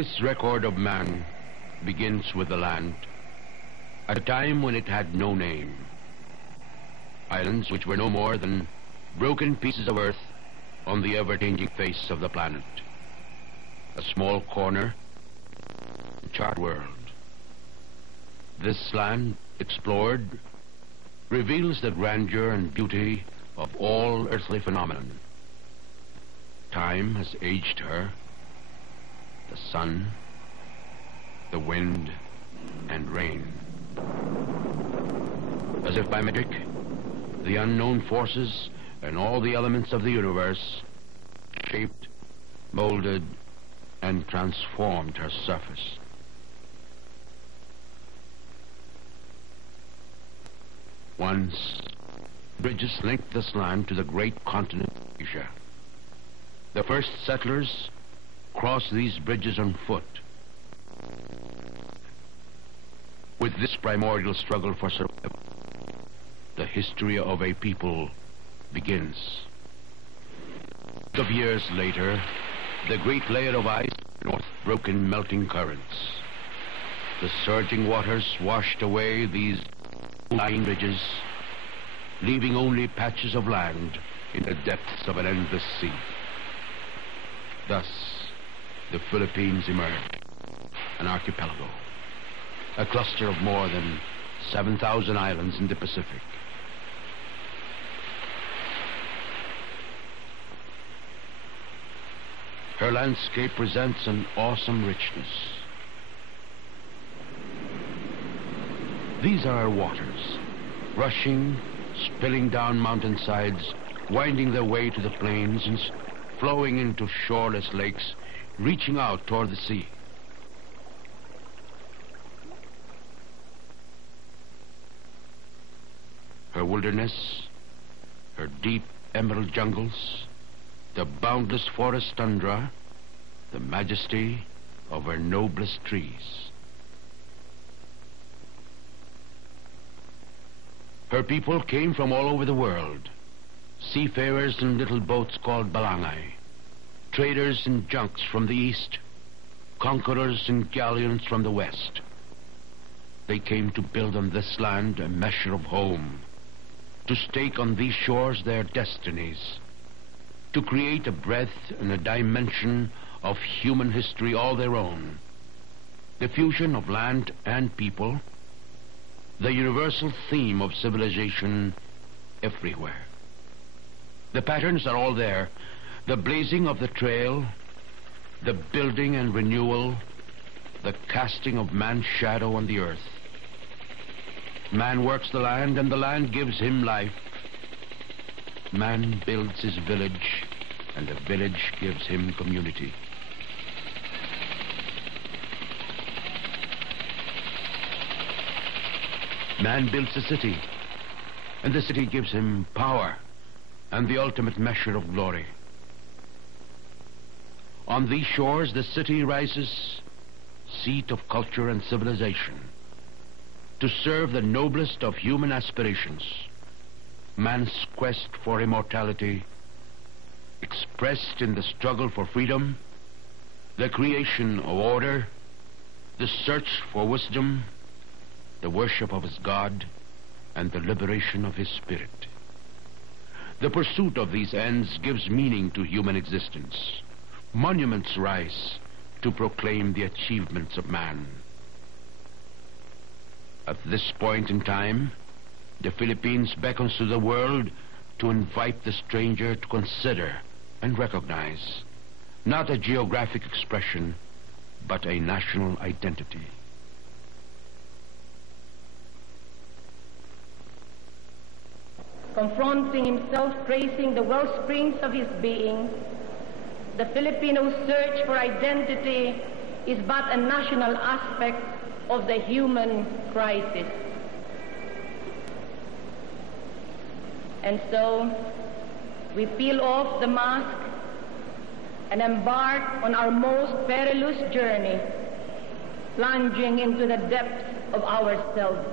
This record of man begins with the land, at a time when it had no name. Islands which were no more than broken pieces of earth on the ever-changing face of the planet. A small corner, a charred world. This land, explored, reveals the grandeur and beauty of all earthly phenomenon. Time has aged her, the sun, the wind, and rain. As if by magic, the unknown forces and all the elements of the universe shaped, molded, and transformed her surface. Once, bridges linked this land to the great continent of Asia. The first settlers crossed these bridges on foot. With this primordial struggle for survival, the history of a people begins. Of years later, the great layer of ice north broke in melting currents. The surging waters washed away these lying ridges, leaving only patches of land in the depths of an endless sea. Thus, the Philippines emerged, an archipelago, a cluster of more than 7,000 islands in the Pacific. Her landscape presents an awesome richness. These are her waters, rushing, spilling down mountainsides, winding their way to the plains and flowing into shoreless lakes, reaching out toward the sea. Her wilderness, her deep emerald jungles, the boundless forest tundra, the majesty of her noblest trees. Her people came from all over the world, seafarers in little boats called balangay, traders in junks from the east, conquerors in galleons from the west. They came to build on this land a measure of home, to stake on these shores their destinies, to create a breadth and a dimension of human history all their own, the fusion of land and people, the universal theme of civilization everywhere. The patterns are all there, the blazing of the trail, the building and renewal, the casting of man's shadow on the earth. Man works the land, and the land gives him life. Man builds his village, and the village gives him community. Man builds a city, and the city gives him power and the ultimate measure of glory. On these shores, the city rises, seat of culture and civilization, to serve the noblest of human aspirations, man's quest for immortality, expressed in the struggle for freedom, the creation of order, the search for wisdom, the worship of his God, and the liberation of his spirit. The pursuit of these ends gives meaning to human existence. Monuments rise to proclaim the achievements of man. At this point in time, the Philippines beckons to the world to invite the stranger to consider and recognize not a geographic expression, but a national identity. Confronting himself, tracing the wellsprings of his being, the Filipino search for identity is but a national aspect of the human crisis. And so, we peel off the mask and embark on our most perilous journey, plunging into the depths of ourselves.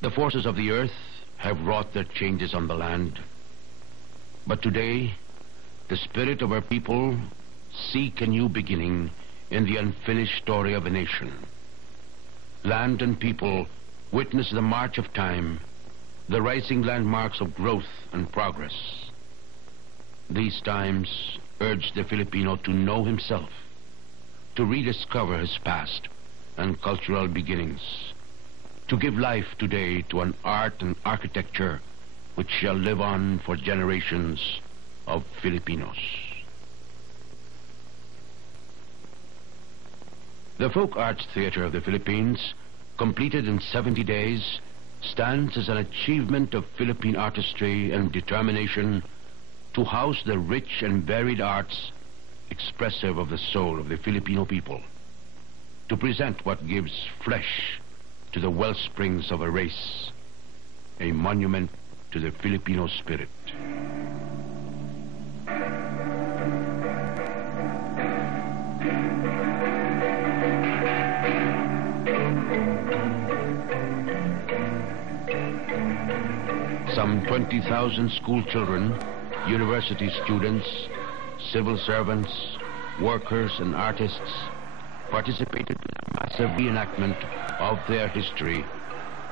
The forces of the earth have wrought their changes on the land. But today, the spirit of our people seek a new beginning in the unfinished story of a nation. Land and people witness the march of time, the rising landmarks of growth and progress. These times urge the Filipino to know himself, to rediscover his past and cultural beginnings, to give life today to an art and architecture which shall live on for generations of Filipinos. The Folk Arts Theater of the Philippines, completed in 70 days, stands as an achievement of Philippine artistry and determination to house the rich and varied arts expressive of the soul of the Filipino people, to present what gives flesh to the wellsprings of a race, a monument to the Filipino spirit. Some 20,000 school children, university students, civil servants, workers, and artists participated in a massive reenactment of their history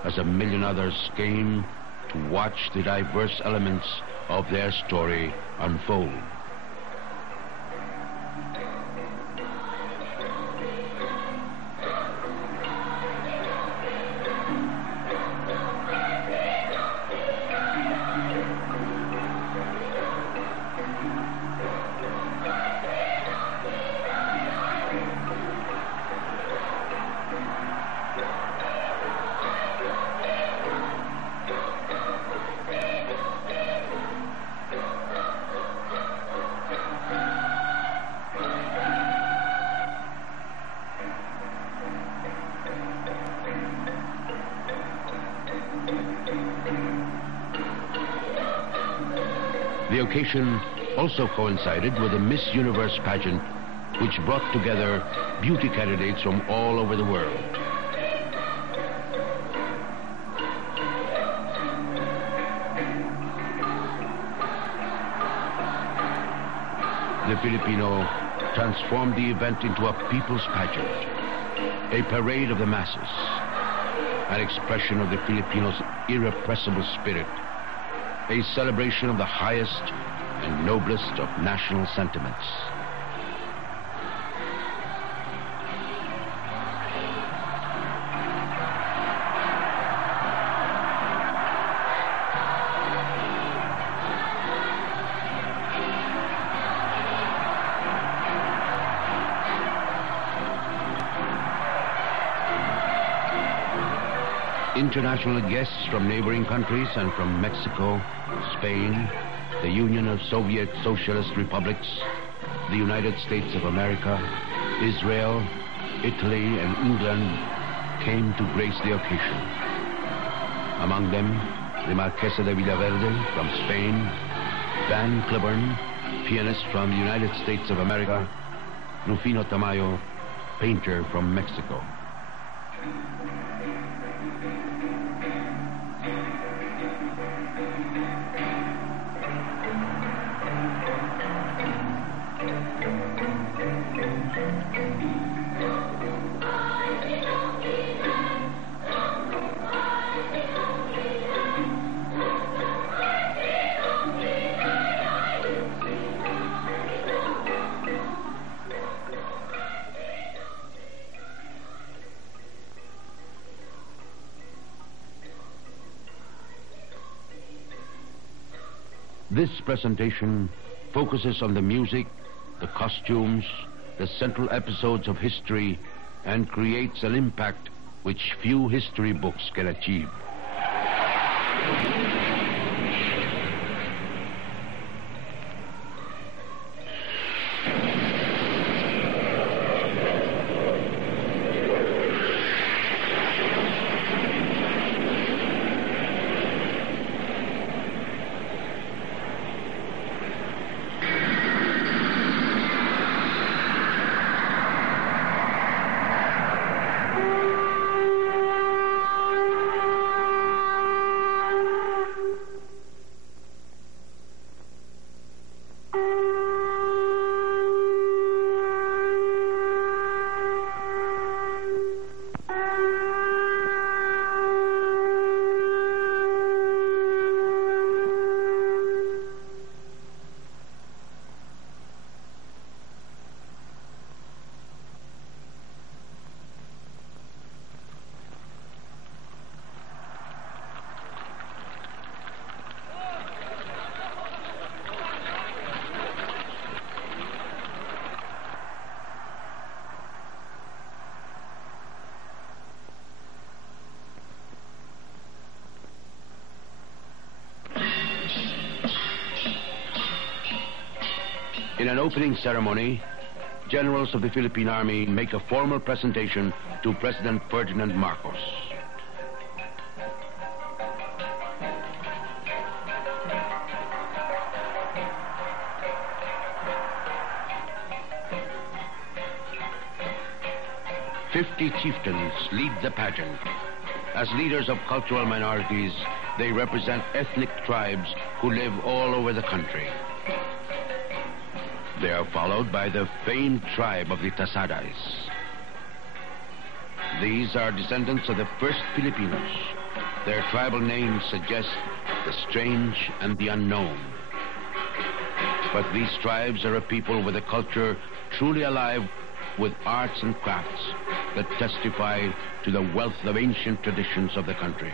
as 1 million others came to watch the diverse elements of their story unfold. The occasion also coincided with the Miss Universe pageant, which brought together beauty candidates from all over the world. The Filipino transformed the event into a people's pageant, a parade of the masses, an expression of the Filipinos' irrepressible spirit, a celebration of the highest and noblest of national sentiments. International guests from neighboring countries and from Mexico, Spain, the Union of Soviet Socialist Republics, the United States of America, Israel, Italy, and England came to grace the occasion. Among them, the Marquesa de Villaverde from Spain, Van Cliburn, pianist from the United States of America, Rufino Tamayo, painter from Mexico. This presentation focuses on the music, the costumes, the central episodes of history, and creates an impact which few history books can achieve. an opening ceremony, generals of the Philippine Army make a formal presentation to President Ferdinand Marcos. "50 chieftains lead the pageant. As leaders of cultural minorities, they represent ethnic tribes who live all over the country. They are followed by the famed tribe of the Tasadas. These are descendants of the first Filipinos. Their tribal names suggest the strange and the unknown. But these tribes are a people with a culture truly alive with arts and crafts that testify to the wealth of ancient traditions of the country.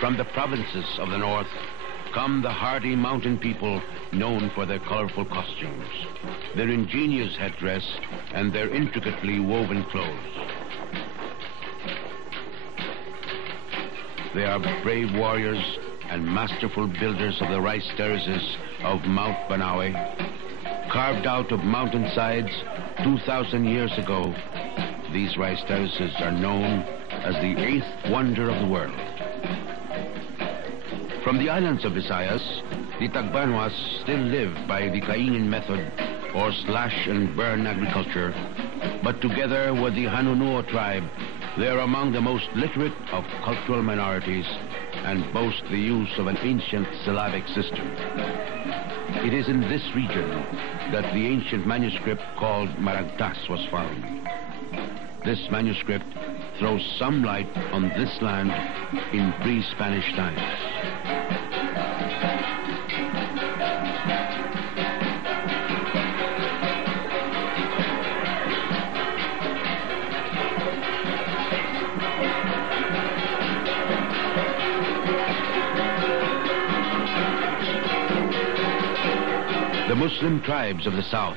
From the provinces of the north come the hardy mountain people known for their colorful costumes, their ingenious headdress, and their intricately woven clothes. They are brave warriors and masterful builders of the rice terraces of Mount Banawe, carved out of mountainsides 2,000 years ago. These rice terraces are known as the 8th wonder of the world. From the islands of Visayas, the Tagbanuas still live by the kaingin method, or slash and burn agriculture, but together with the Hanunuo tribe, they are among the most literate of cultural minorities and boast the use of an ancient syllabic system. It is in this region that the ancient manuscript called Maragtas was found. This manuscript throws some light on this land in pre-Spanish times. The Muslim tribes of the south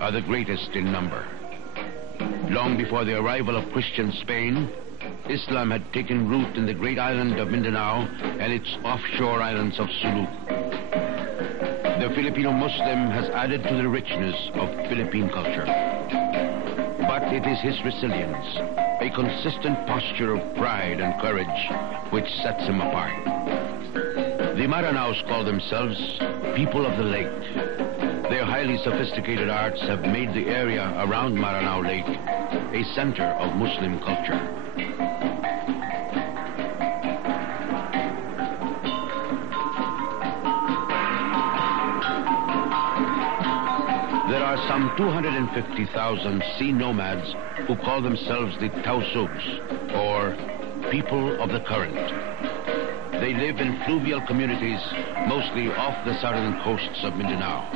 are the greatest in number. Long before the arrival of Christian Spain, Islam had taken root in the great island of Mindanao and its offshore islands of Sulu. The Filipino Muslim has added to the richness of Philippine culture. But it is his resilience, a consistent posture of pride and courage, which sets him apart. The Maranaos call themselves people of the lake. Their highly sophisticated arts have made the area around Maranao Lake a center of Muslim culture. There are some 250,000 sea nomads who call themselves the Tausugs, or people of the current. They live in fluvial communities, mostly off the southern coasts of Mindanao.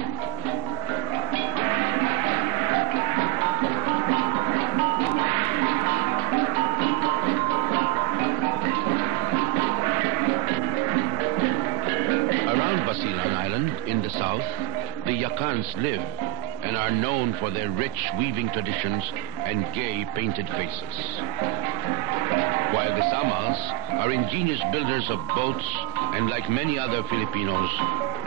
Around Basilan Island, in the south, the Yakans live and are known for their rich weaving traditions and gay painted faces. While the Samals are ingenious builders of boats and, like many other Filipinos,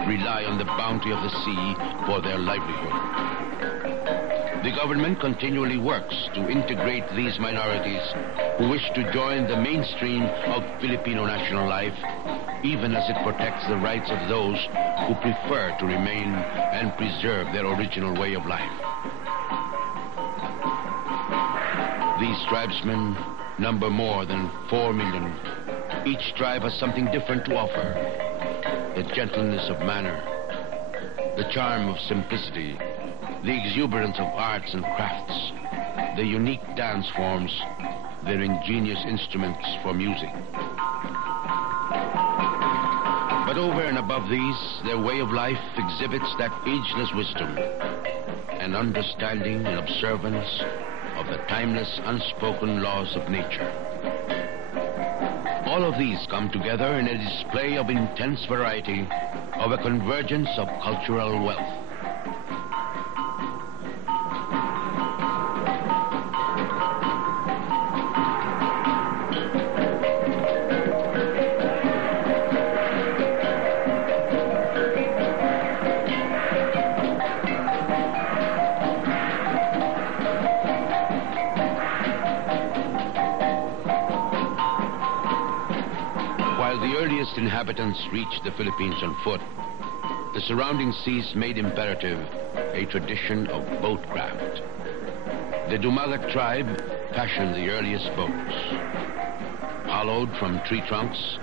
rely on the bounty of the sea for their livelihood. The government continually works to integrate these minorities who wish to join the mainstream of Filipino national life, even as it protects the rights of those who prefer to remain and preserve their original way of life. These tribesmen number more than 4 million. Each tribe has something different to offer. The gentleness of manner, the charm of simplicity, the exuberance of arts and crafts, the unique dance forms, their ingenious instruments for music. But But over and above these, their way of life exhibits that ageless wisdom, an understanding and observance of the timeless, unspoken laws of nature. All of these come together in a display of intense variety, of a convergence of cultural wealth. Inhabitants reached the Philippines on foot, the surrounding seas made imperative a tradition of boatcraft. The Dumagat tribe fashioned the earliest boats. Hollowed from tree trunks,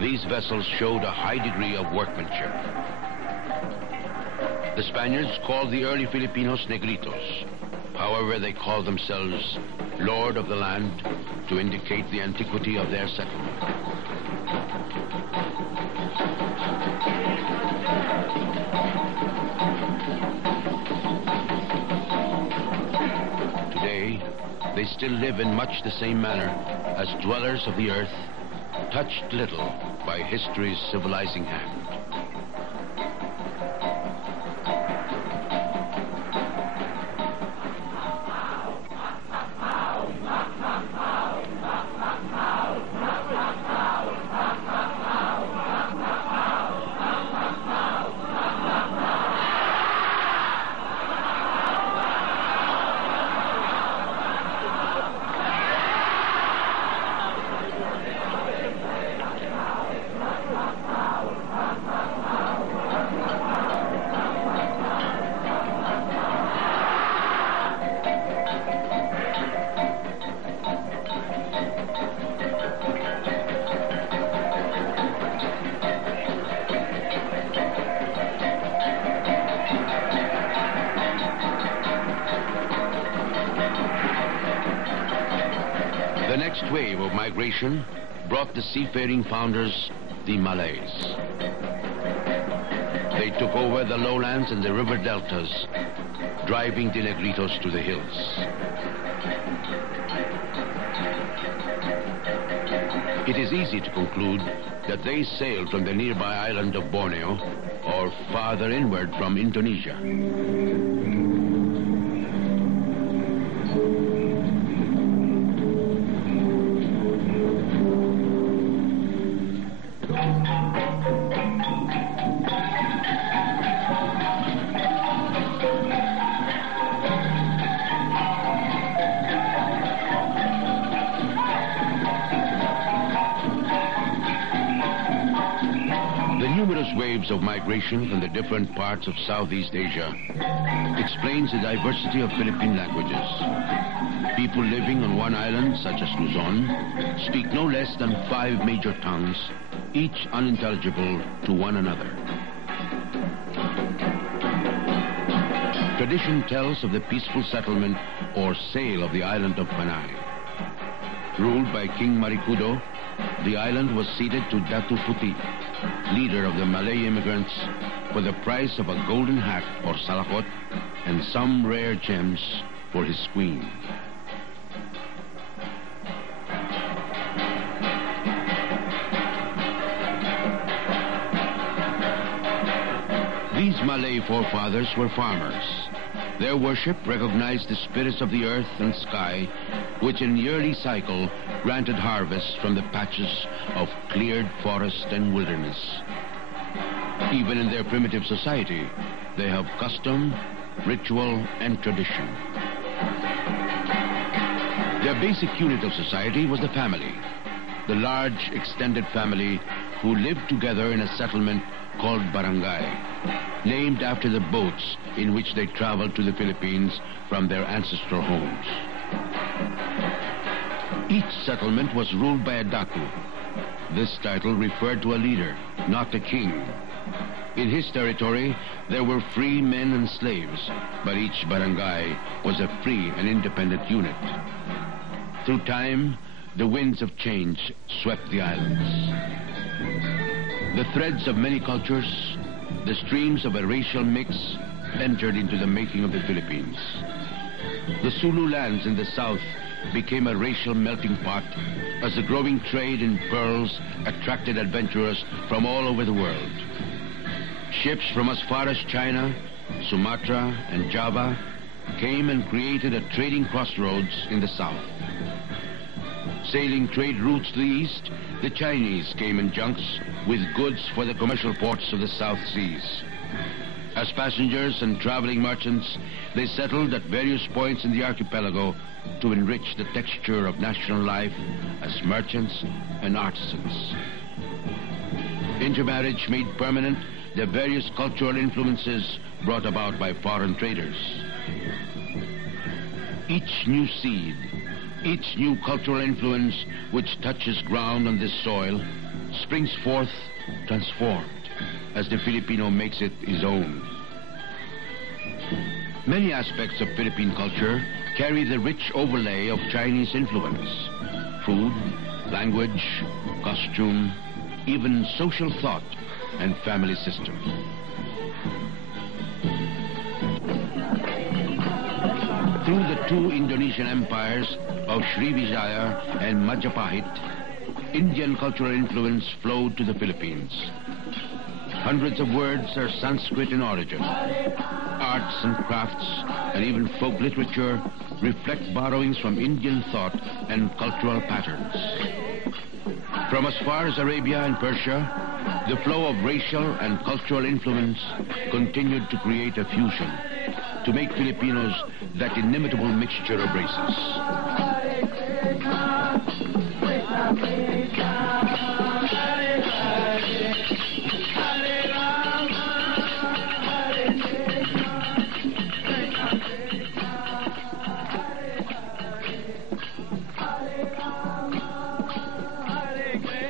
these vessels showed a high degree of workmanship. The Spaniards called the early Filipinos Negritos. However, they called themselves Lord of the Land to indicate the antiquity of their settlement. Today, they still live in much the same manner as dwellers of the earth, touched little by history's civilizing hand. The next wave of migration brought the seafaring founders, the Malays. They took over the lowlands and the river deltas, driving the Negritos to the hills. It is easy to conclude that they sailed from the nearby island of Borneo or farther inward from Indonesia. Waves of migration from the different parts of Southeast Asia explains the diversity of Philippine languages. People living on one island, such as Luzon, speak no less than 5 major tongues, each unintelligible to one another. Tradition tells of the peaceful settlement or sale of the island of Panay. Ruled by King Marikudo, the island was ceded to Datu Puti, leader of the Malay immigrants, for the price of a golden hat or salakot and some rare gems for his queen. These Malay forefathers were farmers. Their worship recognized the spirits of the earth and sky, which in yearly cycle granted harvests from the patches of cleared forest and wilderness. Even in their primitive society, they have custom, ritual, and tradition. Their basic unit of society was the family, the large extended family who lived together in a settlement called barangay, named after the boats in which they traveled to the Philippines from their ancestral homes. Each settlement was ruled by a datu. This title referred to a leader, not a king. In his territory, there were free men and slaves, but each barangay was a free and independent unit. Through time, the winds of change swept the islands. The threads of many cultures, the streams of a racial mix, entered into the making of the Philippines. The Sulu lands in the south became a racial melting pot as the growing trade in pearls attracted adventurers from all over the world. Ships from as far as China, Sumatra, and Java came and created a trading crossroads in the south. Sailing trade routes to the east, the Chinese came in junks with goods for the commercial ports of the South Seas. As passengers and traveling merchants, they settled at various points in the archipelago to enrich the texture of national life as merchants and artisans. Intermarriage made permanent the various cultural influences brought about by foreign traders. Each new seed, each new cultural influence which touches ground on this soil springs forth transformed as the Filipino makes it his own. Many aspects of Philippine culture carry the rich overlay of Chinese influence. Food, language, costume, even social thought and family system. Through the two Indonesian empires of Srivijaya and Majapahit, Indian cultural influence flowed to the Philippines. Hundreds of words are Sanskrit in origin. Arts and crafts, and even folk literature reflect borrowings from Indian thought and cultural patterns. From as far as Arabia and Persia, the flow of racial and cultural influence continued to create a fusion, to make Filipinos that inimitable mixture of races.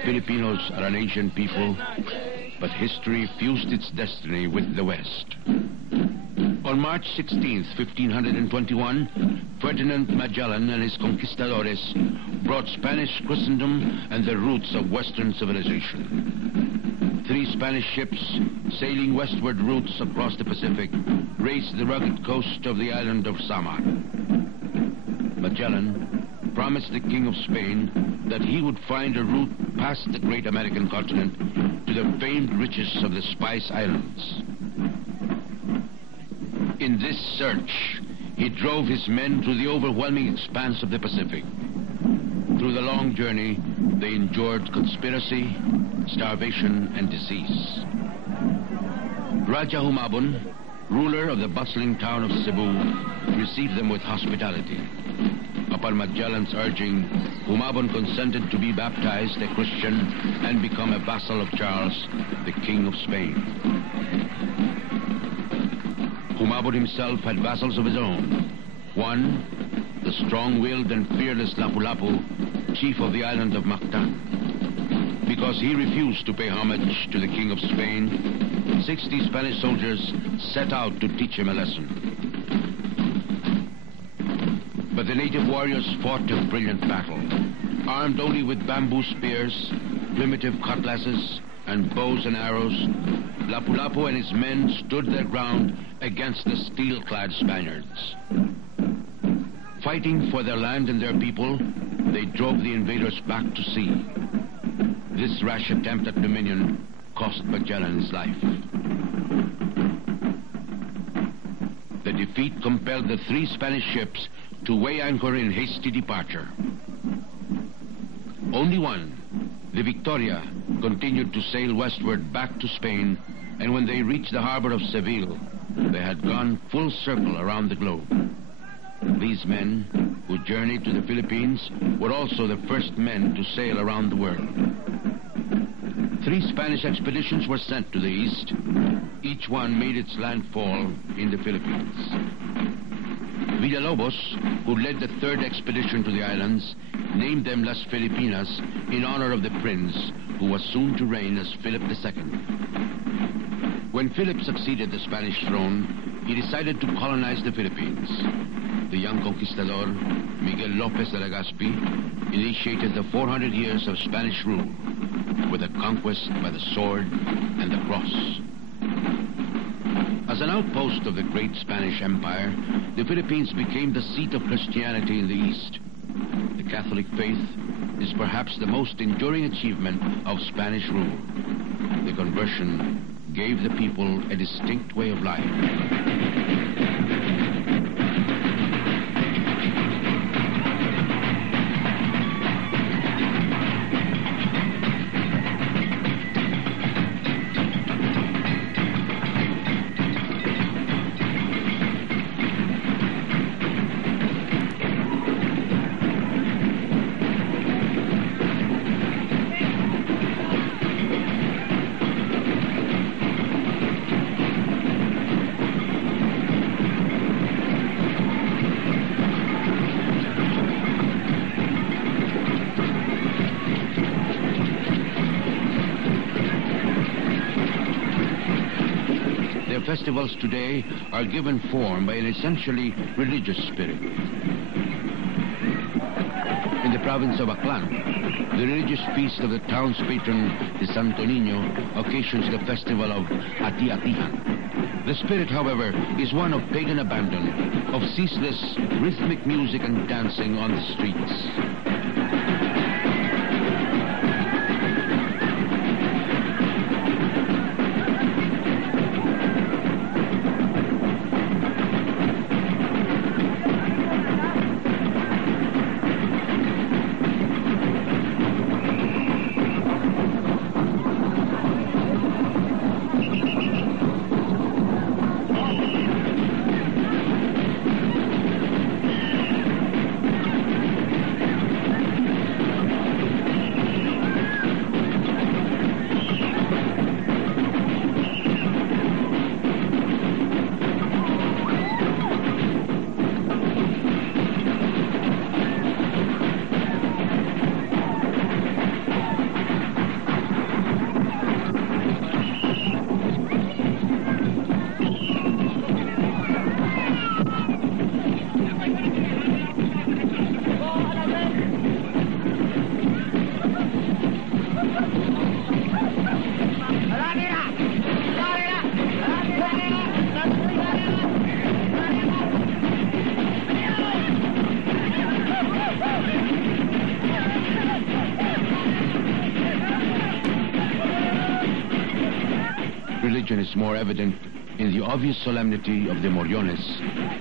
Filipinos are an ancient people, but history fused its destiny with the West. On March 16th, 1521, Ferdinand Magellan and his conquistadores brought Spanish Christendom and the roots of Western civilization. 3 Spanish ships, sailing westward routes across the Pacific, raced the rugged coast of the island of Samar. Magellan promised the King of Spain that he would find a route past the great American continent to the famed riches of the Spice Islands. In this search, he drove his men through the overwhelming expanse of the Pacific. Through the long journey, they endured conspiracy, starvation, and disease. Raja Humabon, ruler of the bustling town of Cebu, received them with hospitality. Upon Magellan's urging, Humabon consented to be baptized a Christian and become a vassal of Charles, the King of Spain. Humabon himself had vassals of his own. One, the strong-willed and fearless Lapu-Lapu, chief of the island of Mactan. Because he refused to pay homage to the King of Spain, 60 Spanish soldiers set out to teach him a lesson. But the native warriors fought a brilliant battle. Armed only with bamboo spears, primitive cutlasses, and bows and arrows, Lapu-Lapu and his men stood their ground against the steel-clad Spaniards. Fighting for their land and their people, they drove the invaders back to sea. This rash attempt at dominion cost Magellan his life. The defeat compelled the 3 Spanish ships to weigh anchor in hasty departure. Only one, the Victoria, continued to sail westward back to Spain, and when they reached the harbor of Seville, they had gone full circle around the globe. These men, who journeyed to the Philippines, were also the first men to sail around the world. 3 Spanish expeditions were sent to the east. Each one made its landfall in the Philippines. Villalobos, who led the 3rd expedition to the islands, named them Las Filipinas in honor of the prince who was soon to reign as Philip II. When Philip succeeded the Spanish throne, he decided to colonize the Philippines. the young conquistador, Miguel Lopez de Legazpi, initiated the 400 years of Spanish rule with a conquest by the sword and the cross. As an outpost of the great Spanish Empire, the Philippines became the seat of Christianity in the East. The Catholic faith is perhaps the most enduring achievement of Spanish rule. The conversion gave the people a distinct way of life. Festivals today are given form by an essentially religious spirit. In the province of Aklan, the religious feast of the town's patron, the Santo Niño, occasions the festival of Ati-Atihan. The spirit, however, is one of pagan abandon, of ceaseless rhythmic music and dancing on the streets. Religion is more evident in the obvious solemnity of the Moriones,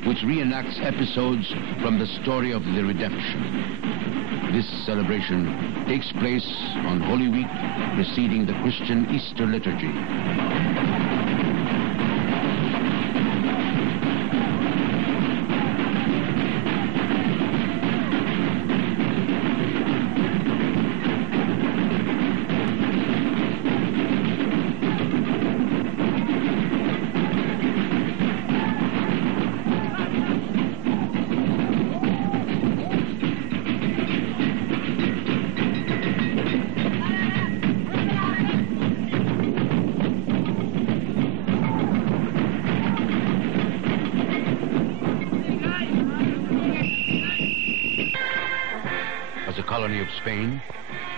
which reenacts episodes from the story of the redemption. This celebration takes place on Holy Week preceding the Christian Easter liturgy. Colony of Spain,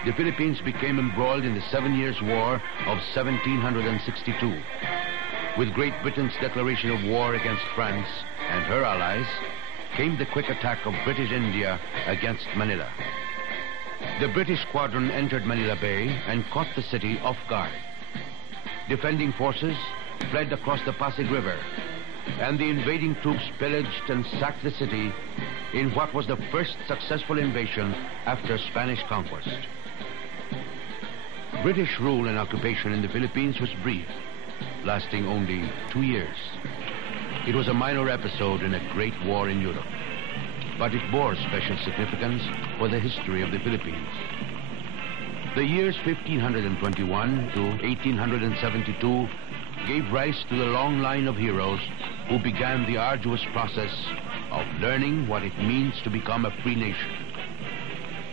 the Philippines became embroiled in the 7 Years' War of 1762. With Great Britain's declaration of war against France and her allies, came the quick attack of British India against Manila. The British squadron entered Manila Bay and caught the city off guard. Defending forces fled across the Pasig River, and the invading troops pillaged and sacked the city in what was the first successful invasion after Spanish conquest. British rule and occupation in the Philippines was brief, lasting only 2 years. It was a minor episode in a great war in Europe, but it bore special significance for the history of the Philippines. The years 1521 to 1872 gave rise to the long line of heroes who began the arduous process of learning what it means to become a free nation.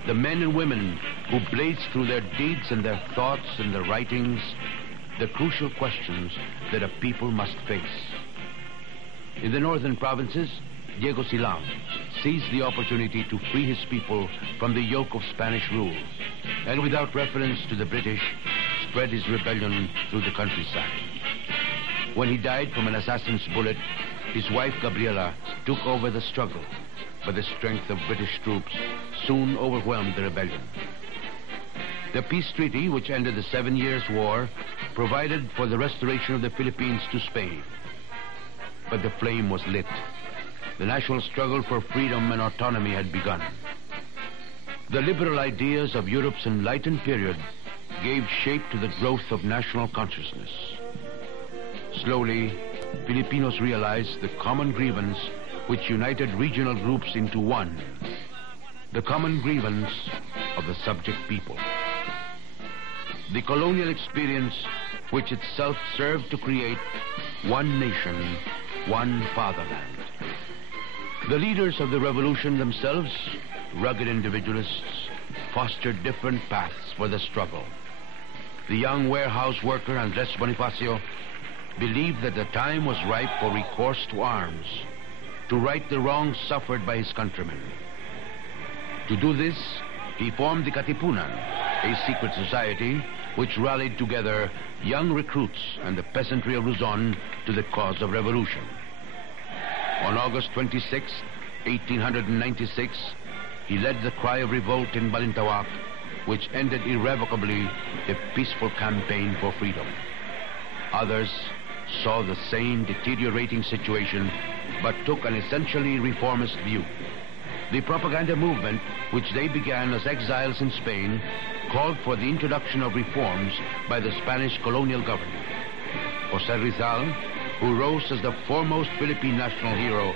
The men and women who blazed through their deeds and their thoughts and their writings the crucial questions that a people must face. In the northern provinces, Diego Silang, seized the opportunity to free his people from the yoke of Spanish rule, and without reference to the British, spread his rebellion through the countryside. When he died from an assassin's bullet, his wife Gabriela took over the struggle, but the strength of British troops soon overwhelmed the rebellion. The peace treaty, which ended the 7 Years' War, provided for the restoration of the Philippines to Spain. But the flame was lit. The national struggle for freedom and autonomy had begun. The liberal ideas of Europe's enlightened period gave shape to the growth of national consciousness. Slowly, Filipinos realized the common grievance which united regional groups into one, the common grievance of the subject people. The colonial experience which itself served to create one nation, one fatherland. The leaders of the revolution themselves, rugged individualists, fostered different paths for the struggle. The young warehouse worker Andres Bonifacio believed that the time was ripe for recourse to arms, to right the wrongs suffered by his countrymen. To do this, he formed the Katipunan, a secret society which rallied together young recruits and the peasantry of Luzon to the cause of revolution. On August 26, 1896, he led the cry of revolt in Balintawak, which ended irrevocably the peaceful campaign for freedom. Others saw the same deteriorating situation, but took an essentially reformist view. The propaganda movement, which they began as exiles in Spain, called for the introduction of reforms by the Spanish colonial government. José Rizal, who rose as the foremost Philippine national hero,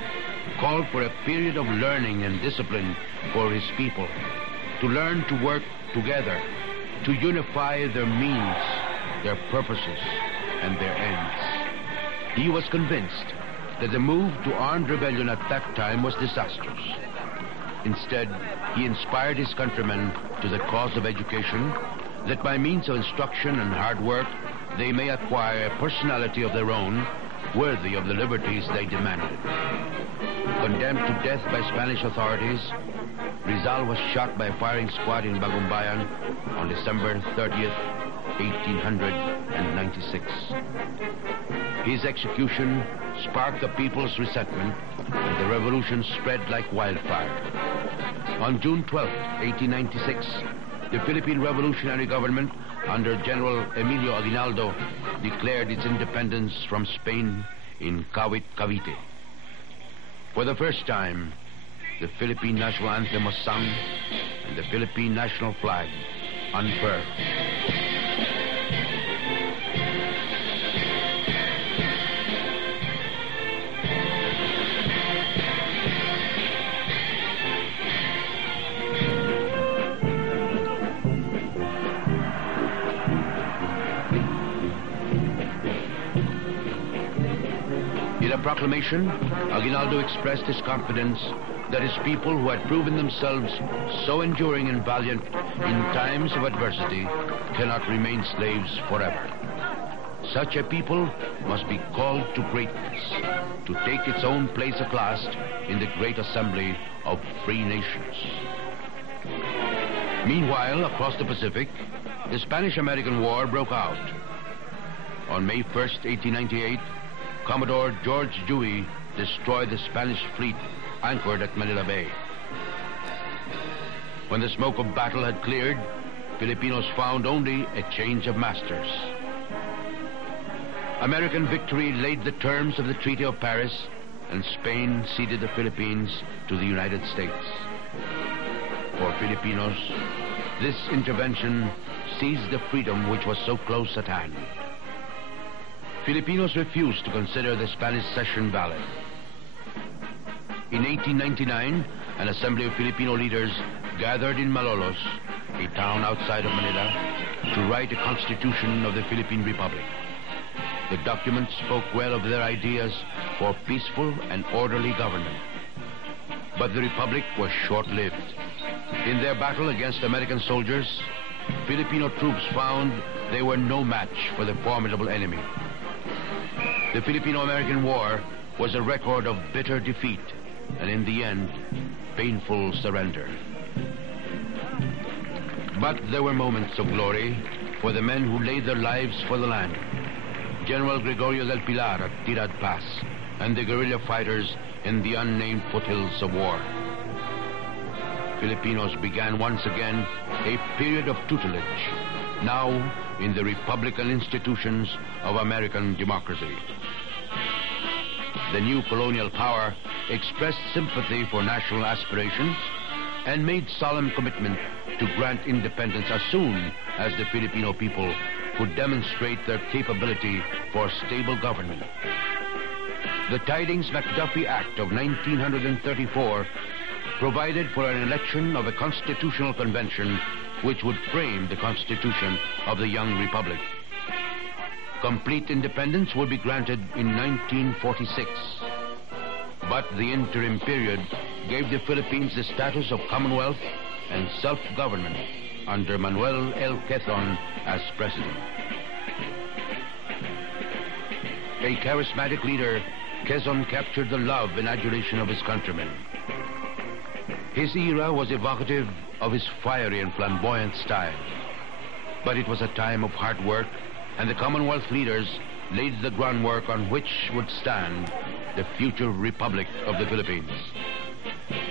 called for a period of learning and discipline for his people, to learn to work together, to unify their means, their purposes, and their ends. He was convinced that the move to armed rebellion at that time was disastrous. Instead, he inspired his countrymen to the cause of education, that by means of instruction and hard work, they may acquire a personality of their own, worthy of the liberties they demanded. Condemned to death by Spanish authorities, Rizal was shot by a firing squad in Bagumbayan on December 30th, 1896. His execution sparked the people's resentment, and the revolution spread like wildfire. On June 12, 1896, the Philippine Revolutionary Government, under General Emilio Aguinaldo, declared its independence from Spain in Kawit, Cavite. For the first time, the Philippine national anthem was sung and the Philippine national flag unfurled. In a proclamation, Aguinaldo expressed his confidence that his people, who had proven themselves so enduring and valiant in times of adversity, cannot remain slaves forever. Such a people must be called to greatness, to take its own place at last in the great assembly of free nations. Meanwhile, across the Pacific, the Spanish-American War broke out. On May 1st, 1898, Commodore George Dewey destroyed the Spanish fleet anchored at Manila Bay. When the smoke of battle had cleared, Filipinos found only a change of masters. American victory laid the terms of the Treaty of Paris, and Spain ceded the Philippines to the United States. For Filipinos, this intervention seized the freedom which was so close at hand. Filipinos refused to consider the Spanish cession valid. In 1899, an assembly of Filipino leaders gathered in Malolos, a town outside of Manila, to write a constitution of the Philippine Republic. The document spoke well of their ideas for peaceful and orderly government. But the Republic was short-lived. In their battle against American soldiers, Filipino troops found they were no match for the formidable enemy. The Filipino-American War was a record of bitter defeat, and in the end, painful surrender. But there were moments of glory for the men who laid their lives for the land. General Gregorio del Pilar at Tirad Pass, and the guerrilla fighters in the unnamed foothills of war. Filipinos began once again a period of tutelage, now in the republican institutions of American democracy. The new colonial power expressed sympathy for national aspirations and made solemn commitment to grant independence as soon as the Filipino people could demonstrate their capability for stable government. The Tidings-McDuffie Act of 1934 provided for an election of a constitutional convention which would frame the constitution of the young republic. Complete independence would be granted in 1946. But the interim period gave the Philippines the status of Commonwealth and self-government under Manuel L. Quezon as president. A charismatic leader, Quezon captured the love and adulation of his countrymen. His era was evocative of his fiery and flamboyant style. But it was a time of hard work, and the Commonwealth leaders laid the groundwork on which would stand the future Republic of the Philippines.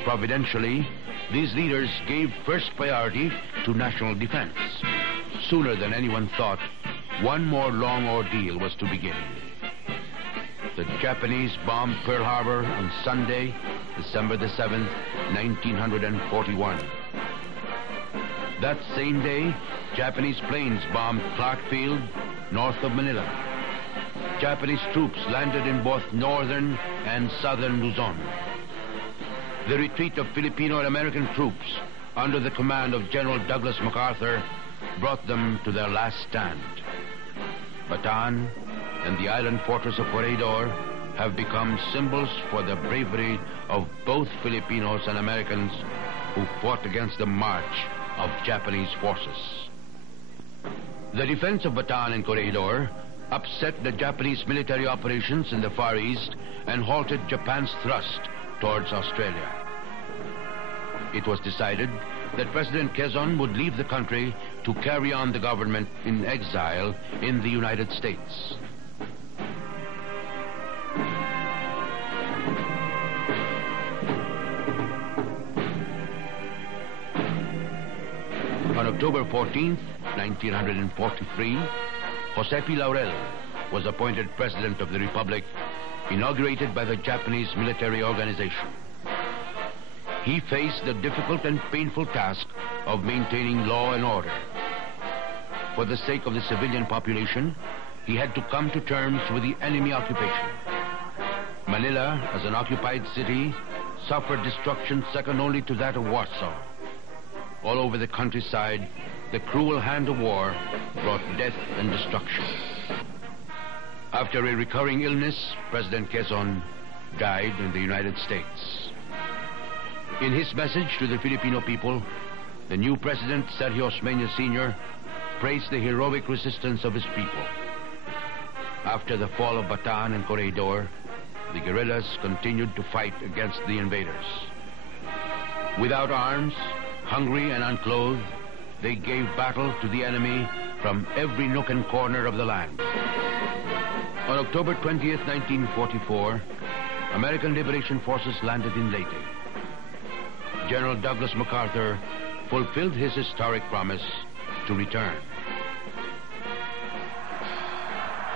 Providentially, these leaders gave first priority to national defense. Sooner than anyone thought, one more long ordeal was to begin. The Japanese bombed Pearl Harbor on Sunday, December the 7th, 1941. That same day, Japanese planes bombed Clark Field, north of Manila. Japanese troops landed in both northern and southern Luzon. The retreat of Filipino and American troops under the command of General Douglas MacArthur brought them to their last stand. Bataan and the island fortress of Corregidor have become symbols for the bravery of both Filipinos and Americans who fought against the march of Japanese forces. The defense of Bataan and Corregidor upset the Japanese military operations in the Far East and halted Japan's thrust towards Australia. It was decided that President Quezon would leave the country to carry on the government in exile in the United States. On October 14th, 1943, Jose P. Laurel was appointed President of the Republic, inaugurated by the Japanese military organization. He faced the difficult and painful task of maintaining law and order. For the sake of the civilian population, he had to come to terms with the enemy occupation. Manila, as an occupied city, suffered destruction second only to that of Warsaw. All over the countryside, the cruel hand of war brought death and destruction. After a recurring illness, President Quezon died in the United States. In his message to the Filipino people, the new president, Sergio Osmeña Sr., praised the heroic resistance of his people. After the fall of Bataan and Corregidor, the guerrillas continued to fight against the invaders. Without arms, hungry and unclothed, they gave battle to the enemy from every nook and corner of the land. On October 20th, 1944, American Liberation Forces landed in Leyte. General Douglas MacArthur fulfilled his historic promise to return.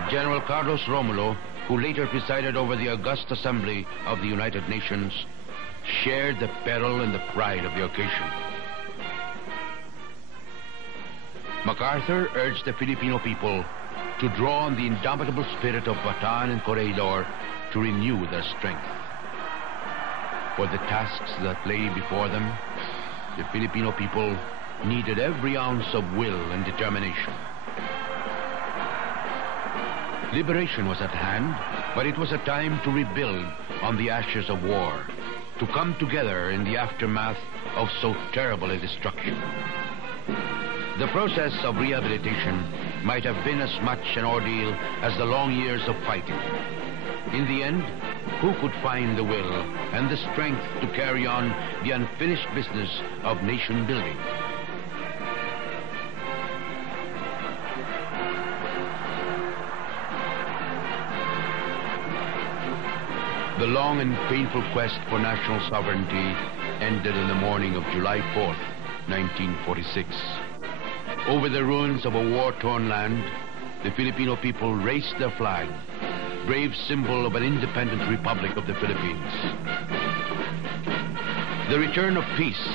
General Carlos Romulo, who later presided over the august assembly of the United Nations, shared the peril and the pride of the occasion. MacArthur urged the Filipino people to draw on the indomitable spirit of Bataan and Corregidor to renew their strength. For the tasks that lay before them, the Filipino people needed every ounce of will and determination. Liberation was at hand, but it was a time to rebuild on the ashes of war, to come together in the aftermath of so terrible a destruction. The process of rehabilitation might have been as much an ordeal as the long years of fighting. In the end, who could find the will and the strength to carry on the unfinished business of nation building? The long and painful quest for national sovereignty ended on the morning of July 4th, 1946. Over the ruins of a war-torn land, the Filipino people raised their flag, brave symbol of an independent republic of the Philippines. The return of peace,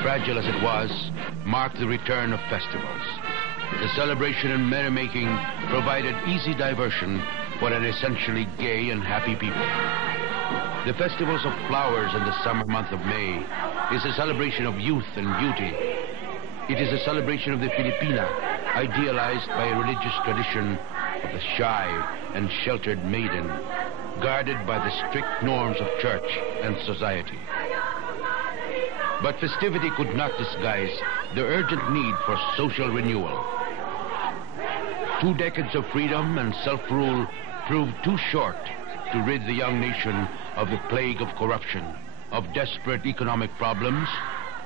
fragile as it was, marked the return of festivals. The celebration and merrymaking provided easy diversion for an essentially gay and happy people. The festivals of flowers in the summer month of May is a celebration of youth and beauty. It is a celebration of the Filipina, idealized by a religious tradition of the shy and sheltered maiden, guarded by the strict norms of church and society. But festivity could not disguise the urgent need for social renewal. 2 decades of freedom and self-rule proved too short to rid the young nation of the plague of corruption, of desperate economic problems,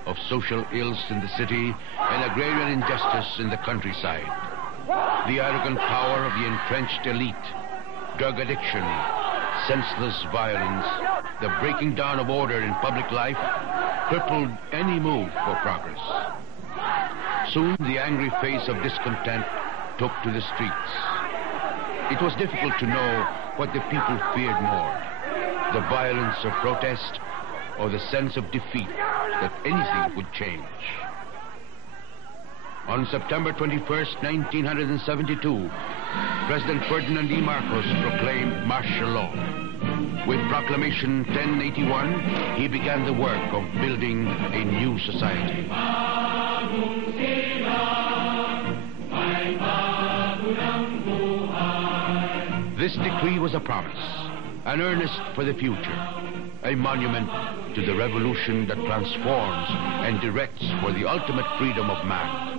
of social ills in the city, and agrarian injustice in the countryside. The arrogant power of the entrenched elite, drug addiction, senseless violence, the breaking down of order in public life crippled any move for progress. Soon the angry face of discontent took to the streets. It was difficult to know what the people feared more, the violence of protest or the sense of defeat that anything would change. On September 21st, 1972, President Ferdinand E. Marcos proclaimed martial law. With Proclamation 1081, he began the work of building a new society. This decree was a promise, an earnest for the future, a monument to the revolution that transforms and directs for the ultimate freedom of man.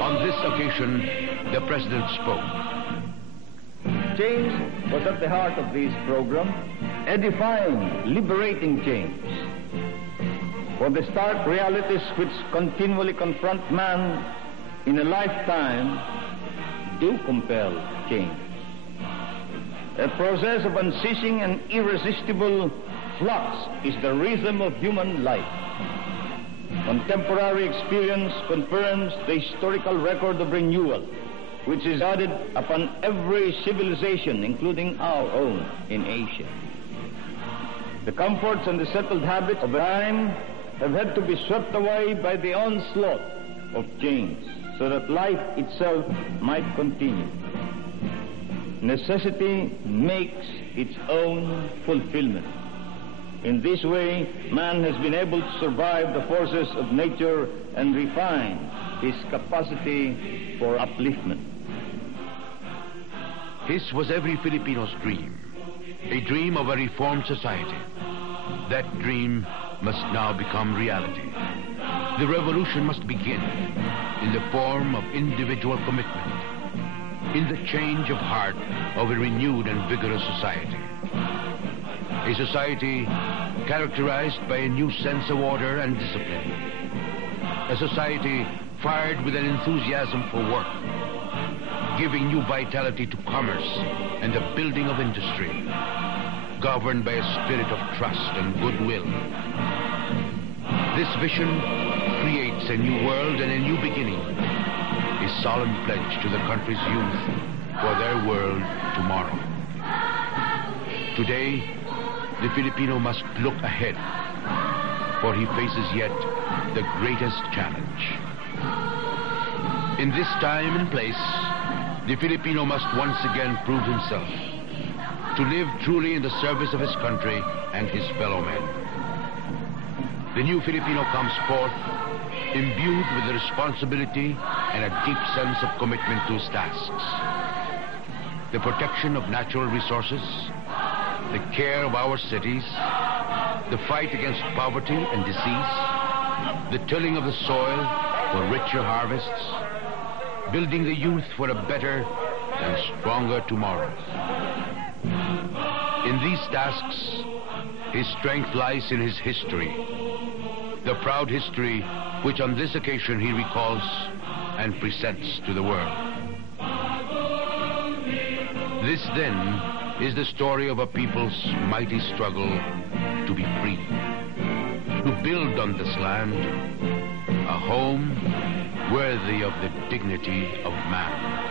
On this occasion, the President spoke. Change was at the heart of this program, edifying, liberating change. For the stark realities which continually confront man in a lifetime do compel change. A process of unceasing and irresistible flux is the rhythm of human life. Contemporary experience confirms the historical record of renewal, which is added upon every civilization, including our own in Asia. The comforts and the settled habits of time have had to be swept away by the onslaught of change, so that life itself might continue. Necessity makes its own fulfillment. In this way, man has been able to survive the forces of nature and refine his capacity for upliftment. This was every Filipino's dream, a dream of a reformed society. That dream must now become reality. The revolution must begin in the form of individual commitment, in the change of heart of a renewed and vigorous society. A society characterized by a new sense of order and discipline. A society fired with an enthusiasm for work, giving new vitality to commerce and the building of industry, governed by a spirit of trust and goodwill. This vision creates a new world and a new beginning, a solemn pledge to the country's youth for their world tomorrow. Today, the Filipino must look ahead, for he faces yet the greatest challenge. In this time and place, the Filipino must once again prove himself to live truly in the service of his country and his fellow men. The new Filipino comes forth imbued with the responsibility and a deep sense of commitment to his tasks. The protection of natural resources, the care of our cities, the fight against poverty and disease, the tilling of the soil for richer harvests, building the youth for a better and stronger tomorrow. In these tasks, his strength lies in his history, the proud history which on this occasion he recalls and presents to the world. This, then, is the story of a people's mighty struggle to be free, to build on this land a home worthy of the dignity of man.